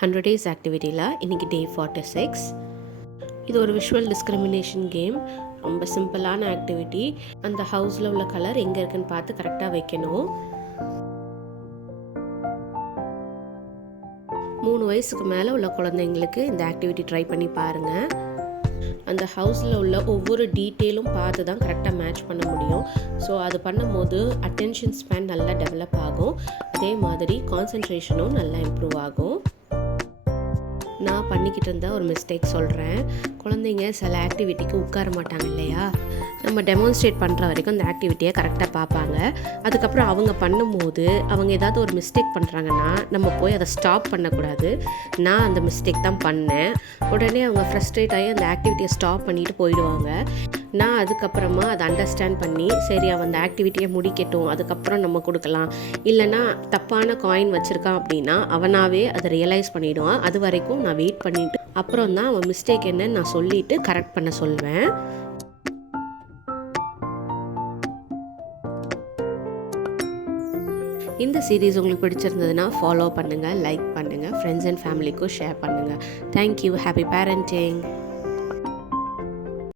100 days ஆக்டிவிட்டியில் இன்றைக்கி டே 46. இது ஒரு விஷுவல் டிஸ்கிரிமினேஷன் கேம். ரொம்ப சிம்பிளான ஆக்டிவிட்டி. அந்த ஹவுஸில் உள்ள கலர் எங்கே இருக்குன்னு பார்த்து கரெக்டாக வைக்கணும். 3 வயசுக்கு மேலே உள்ள குழந்தைங்களுக்கு இந்த ஆக்டிவிட்டி ட்ரை பண்ணி பாருங்கள். அந்த ஹவுஸில் உள்ள ஒவ்வொரு டீட்டெயிலும் பார்த்து தான் கரெக்டாக மேட்ச் பண்ண முடியும். ஸோ அது பண்ணும்போது அட்டென்ஷன் ஸ்பேன் நல்லா டெவலப் ஆகும். அதே மாதிரி கான்சன்ட்ரேஷனும் நல்லா இம்ப்ரூவ் ஆகும். நான் பண்ணிக்கிட்டு இருந்த ஒரு மிஸ்டேக் சொல்கிறேன். குழந்தைங்க சில ஆக்டிவிட்டிக்கு உட்கார மாட்டாங்க இல்லையா? நம்ம டெமான்ஸ்ட்ரேட் பண்ணுற வரைக்கும் அந்த ஆக்டிவிட்டியை கரெக்டாக பார்ப்பாங்க. அதுக்கப்புறம் அவங்க பண்ணும்போது அவங்க ஏதாவது ஒரு மிஸ்டேக் பண்ணுறாங்கன்னா நம்ம போய் அதை ஸ்டாப் பண்ணக்கூடாது. நான் அந்த மிஸ்டேக் தான் பண்ணேன். உடனே அவங்க ஃப்ரஸ்ட்ரேட் ஆகி அந்த ஆக்டிவிட்டியை ஸ்டாப் பண்ணிவிட்டு போயிடுவாங்க. நான் அதுக்கப்புறமா அதை அண்டர்ஸ்டாண்ட் பண்ணி சரி அவன் அந்த ஆக்டிவிட்டியை முடிக்கட்டும், அதுக்கப்புறம் நம்ம கொடுக்கலாம். இல்லைனா தப்பான காயின் வச்சுருக்கான் அப்படின்னா அவனாவே அதை ரியலைஸ் பண்ணிவிடுவான். அது வரைக்கும் நான் வெயிட் பண்ணிவிட்டு அப்புறம் தான் அவன் மிஸ்டேக் என்னன்னு நான் சொல்லிவிட்டு கரெக்ட் பண்ண சொல்வேன். இந்த சீரீஸ் உங்களுக்கு பிடிச்சிருந்ததுன்னா ஃபாலோ பண்ணுங்கள், லைக் பண்ணுங்கள், ஃப்ரெண்ட்ஸ் அண்ட் ஃபேமிலிக்கும் ஷேர் பண்ணுங்கள். தேங்க்யூ. Happy parenting.